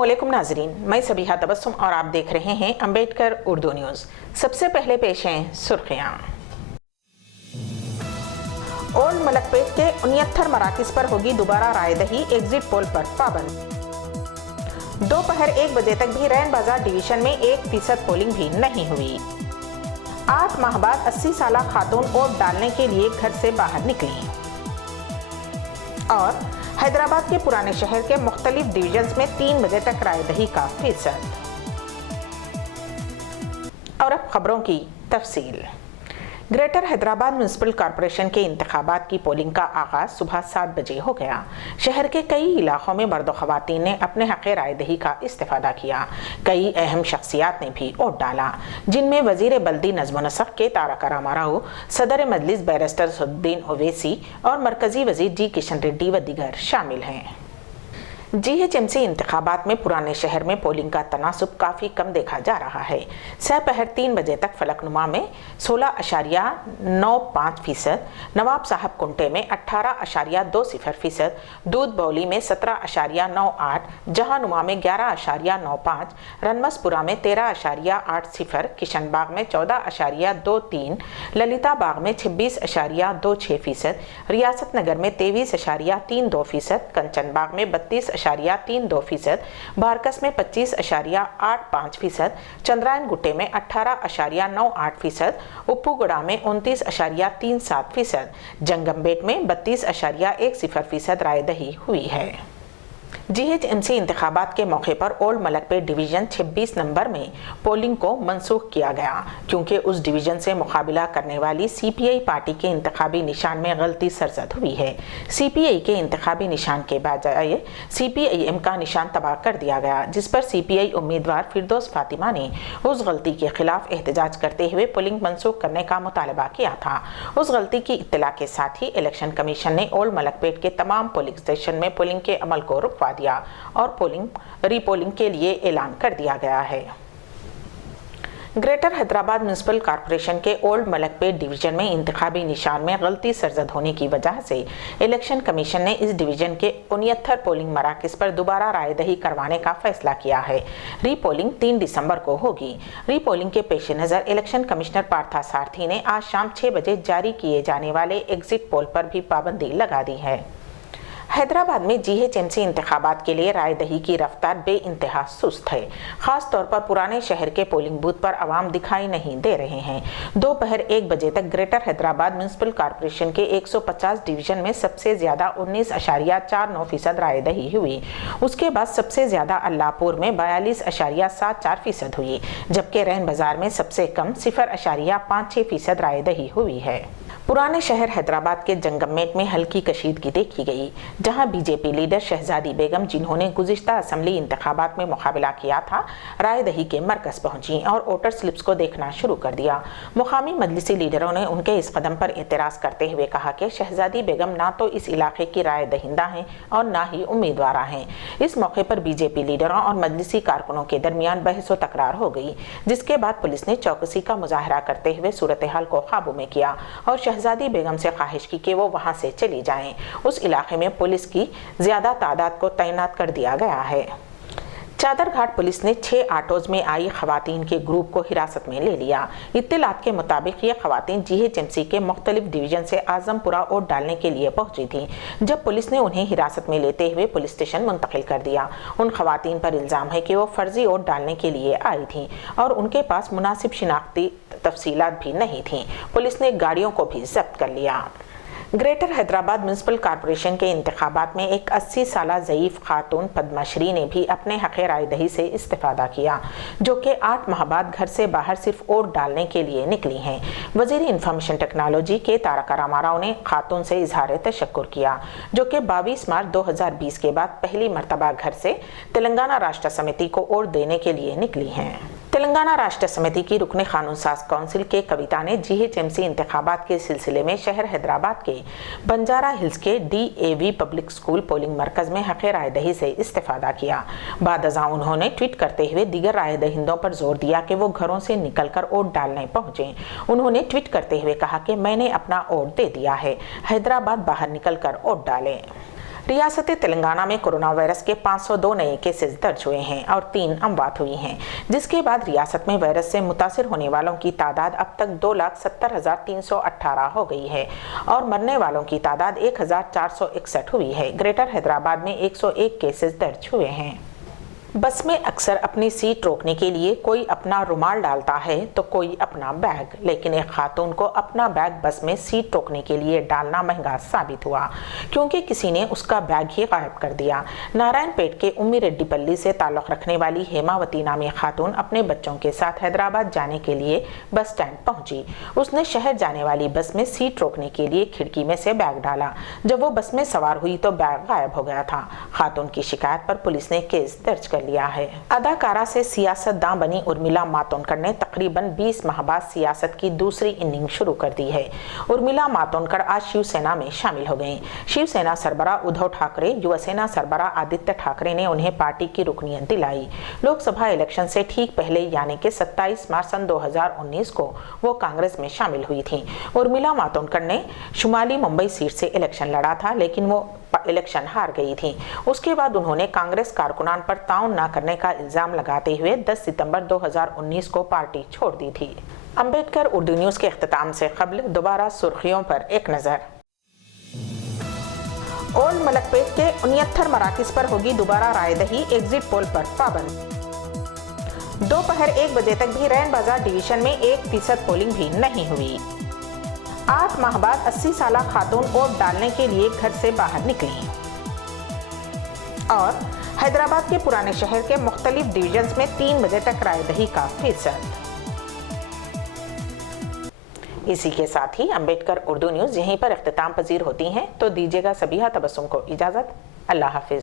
अस्सलाम वालेकुम नाजरीन, मैं सबीहा तबस्सुम और आप देख रहे हैं अम्बेडकर उर्दू न्यूज़। सबसे पहले पेश हैं सुर्खियाँ। ओल्ड मलकपेट के 69 मराकज़ पर होगी दोबारा रायदही, एग्जिट पोल पर पाबंद। दोपहर 1 बजे तक भी रैन बाजार डिवीजन में 1% पोलिंग भी नहीं हुई। 8 माह बाद 80 साला खातून वोट डालने के लिए घर से बाहर निकली। और हैदराबाद के पुराने शहर के मुख्तलिफ डिवीजन्स में 3 बजे तक रायदही का फीसद। और अब खबरों की तफसील। ग्रेटर हैदराबाद म्यूनसिपल कॉरपोरेशन के इंतखाबात की पोलिंग का आगाज सुबह 7 बजे हो गया। शहर के कई इलाकों में मर्द व ख़वातीन ने अपने हक़ रायदही का इस्तेफ़ादा किया। कई अहम शख्सियात ने भी वोट डाला, जिनमें वज़ीर बल्दी नज़्म व नस्क़ के तारक रामाराव, सदर मजलिस बैरिस्टर असदुद्दीन ओवैसी और मरकज़ी वज़ीर जी किशन रेड्डी व दीगर शामिल हैं। GHMC इंतखाबात में पुराने शहर में पोलिंग का तनासुब काफ़ी कम देखा जा रहा है। सपहर 3 बजे तक फलकनुमा में 16.95%, नवाब साहब कुंटे में 18.20%, दूध बौली में 17.98%, जहानुमा में 11.95%, रनमसपुरा में 13.80%, किशनबाग में 14.23%, ललिता बाग में 26.26%, रियासत नगर में 23.32%, कंचनबाग में 32.32%, बारकस में 25.85%, चंद्रायन गुट्टे में 18.98%, उप्पूगुड़ा में 29.37%, जंगमबेट में 32.10% रायदही हुई है। GHMC इंतखाबात के मौके पर ओल्ड मलकपेट डिवीज़न 26 नंबर में पोलिंग को मनसूख किया गया, क्योंकि उस डिवीज़न से मुकाबला करने वाली CPI पार्टी के इंतखाबी निशान में गलती सरजद हुई है। CPI के इंतखाबी निशान के बजाय CPIM का निशान तबाह कर दिया गया, जिस पर CPI उम्मीदवार फिरदौस फातिमा ने उस गलती के खिलाफ एहतजाज करते हुए पोलिंग मनसूख करने का मुतालबा किया था। उस गलती की इत्तला के साथ ही इलेक्शन कमीशन ने ओल्ड मलकपेट के तमाम पोलिंग स्टेशन में पोलिंग के अमल को रुकवा दिया और रीपोलिंग के लिए ऐलान कर दिया गया है। ग्रेटर हैदराबाद म्यूनसिपल कॉरपोरेशन के ओल्ड मलकपेट डिवीजन में इंतखाबी निशान में गलती सरजद होने की वजह से इलेक्शन कमीशन ने इस डिवीजन के 69 पोलिंग मराकज़ पर दोबारा रायदही करवाने का फैसला किया है। रीपोलिंग 3 दिसंबर को होगी। रीपोलिंग के पेश नज़र इलेक्शन कमिश्नर पार्था सारथी ने आज शाम 6 बजे जारी किए जाने वाले एग्जिट पोल पर भी पाबंदी लगा दी है। हैदराबाद में GHMC इंतखाबात के लिए रायदही की रफ्तार बेइंतहा सुस्त है। खास तौर पर पुराने शहर के पोलिंग बूथ पर आवाम दिखाई नहीं दे रहे हैं। दोपहर 1 बजे तक ग्रेटर हैदराबाद म्यूनसिपल कॉरपोरेशन के 150 डिवीजन में सबसे ज्यादा 19.49% रायदही हुई। उसके बाद सबसे ज्यादा अल्लाहपुर में 42.74% हुई, जबकि रैन बाजार में सबसे कम 0.56% रायदही हुई है। पुराने शहर हैदराबाद के जंगममेट में हल्की कशीदगी देखी गई, जहां बीजेपी लीडर शहजादी बेगम, जिन्होंने गुज़िश्ता असेंबली इंतखाबात में मुकाबला किया था, रायदही के मरकज़ पहुंची और वोटर स्लिप्स को देखना शुरू कर दिया। मुकामी मजलिसी लीडरों ने उनके इस कदम पर एतराज़ करते हुए कहा कि शहजादी बेगम ना तो इस इलाके की राय दहिंदा हैं और ना ही उम्मीदवार हैं। इस मौके पर बीजेपी लीडरों और मजलिसी कारकुनों के दरमियान बहस व तकरार हो गई, जिसके बाद पुलिस ने चौकसी का मुजाहरा करते हुए सूरत हाल को काबू में किया और शहजादी बेगम से ख्वाहिश की कि वो वहां से चली जाएं। उस इलाके में पुलिस की ज्यादा तादाद को तैनात कर दिया गया है। चादरघाट पुलिस ने 6 ऑटोज में आई खवातीन के ग्रुप को हिरासत में ले लिया। इत्तलात के मुताबिक ये खवातीन GHMC के मुख्तलिफ डिवीजन से आजमपुरा वोट डालने के लिए पहुंची थीं, जब पुलिस ने उन्हें हिरासत में लेते हुए पुलिस स्टेशन मुंतकिल कर दिया। उन खवातीन पर इल्ज़ाम है कि वो फर्जी वोट डालने के लिए आई थीं और उनके पास मुनासिब शिनाख्ती तफसीलात भी नहीं थीं। पुलिस ने गाड़ियों को भी जब्त कर लिया। ग्रेटर हैदराबाद म्यूनसिपल कॉरपोरेशन के इंतखाबात में एक 80 साला ज़ईफ़ खातून पद्माश्री ने भी अपने हक़ रायदही से इस्तेफ़ादा किया, जो कि 8 माह बाद घर से बाहर सिर्फ वोट डालने के लिए निकली हैं। वज़ीर इंफॉर्मेशन टेक्नोलॉजी के तारक रामाराव ने खातून से इजहार तशक्कुर किया, जो कि 22 मार्च 2020 के बाद पहली मरतबा घर से तेलंगाना राष्ट्र समिति को वोट देने के लिए निकली हैं। तेलंगाना राष्ट्र समिति की रुकन कानून साज काउंसिल के कविता ने GHMC इंतखाबात के सिलसिले में शहर हैदराबाद के बंजारा हिल्स के DAV पब्लिक स्कूल पोलिंग मरकज में हक़ रायदही से इस्तेफादा किया। बाद अज़ां उन्होंने ट्वीट करते हुए दीगर राय दहिंदों पर जोर दिया कि वो घरों से निकलकर वोट डालने पहुंचे। उन्होंने ट्वीट करते हुए कहा कि मैंने अपना वोट दे दिया है, हैदराबाद बाहर निकलकर वोट डालें। रियासत तेलंगाना में कोरोना वायरस के 502 नए केसेस दर्ज हुए हैं और 3 अमवात हुई हैं, जिसके बाद रियासत में वायरस से मुतासिर होने वालों की तादाद अब तक 2,70,318 हो गई है और मरने वालों की तादाद 1,461 हुई है। ग्रेटर हैदराबाद में 101 केसेस दर्ज हुए हैं। बस में अक्सर अपनी सीट रोकने के लिए कोई अपना रुमाल डालता है तो कोई अपना बैग, लेकिन एक खातून को अपना बैग बस में सीट रोकने के लिए डालना महंगा साबित हुआ क्योंकि किसी ने उसका बैग ही गायब कर दिया। नारायणपेट के उम्मी रेड्डी पल्ली से ताल्लुक रखने वाली हेमावती नामी खातून अपने बच्चों के साथ हैदराबाद जाने के लिए बस स्टैंड पहुंची। उसने शहर जाने वाली बस में सीट रोकने के लिए खिड़की में से बैग डाला। जब वो बस में सवार हुई तो बैग गायब हो गया था। खातून की शिकायत पर पुलिस ने केस दर्ज कर लिया है। अदाकारा से सियासतदां बनी उर्मिला मातोंडकर ने तकरीबन 20 माह बाद सियासत की दूसरी इनिंग शुरू कर दी है। उर्मिला मातोंडकर आज शिवसेना में शामिल हो गईं। शिवसेना सरबराह उद्धव ठाकरे, युवा सेना सरबराह आदित्य ठाकरे ने उन्हें पार्टी की रुकनियत दिलाई। लोकसभा इलेक्शन से ठीक पहले यानी कि 27 मार्च सन 2019 को वो कांग्रेस में शामिल हुई थी। उर्मिला मातोंडकर ने शुमाली मुंबई सीट से इलेक्शन लड़ा था, लेकिन वो इलेक्शन हार गई थी। उसके बाद उन्होंने कांग्रेस कारकुनान पर ताउन न करने का इल्जाम लगाते हुए 10 सितंबर 2019 को पार्टी छोड़ दी थी। अंबेडकर उर्दू न्यूज के इख्तिताम से कबल दोबारा सुर्खियों पर एक नजर। ओल्ड मलकपेट के 69 मराकिज पर होगी दोबारा रायदही, एग्जिट पोल पर पाबंद। दोपहर 1 बजे तक भी रैन बाजार डिवीजन में 1% पोलिंग भी नहीं हुई। 8 माह बाद 80 साला खातून वोट डालने के लिए घर से बाहर निकली। और हैदराबाद के पुराने शहर के मुख्तलिफ डिवीजन्स में 3 बजे तक रायदही का फीसद। इसी के साथ ही अंबेडकर उर्दू न्यूज यहीं पर इख्तिताम पजीर होती हैं, तो दीजिएगा सबीहा तबस्सुम को इजाजत। अल्लाह हाफिज।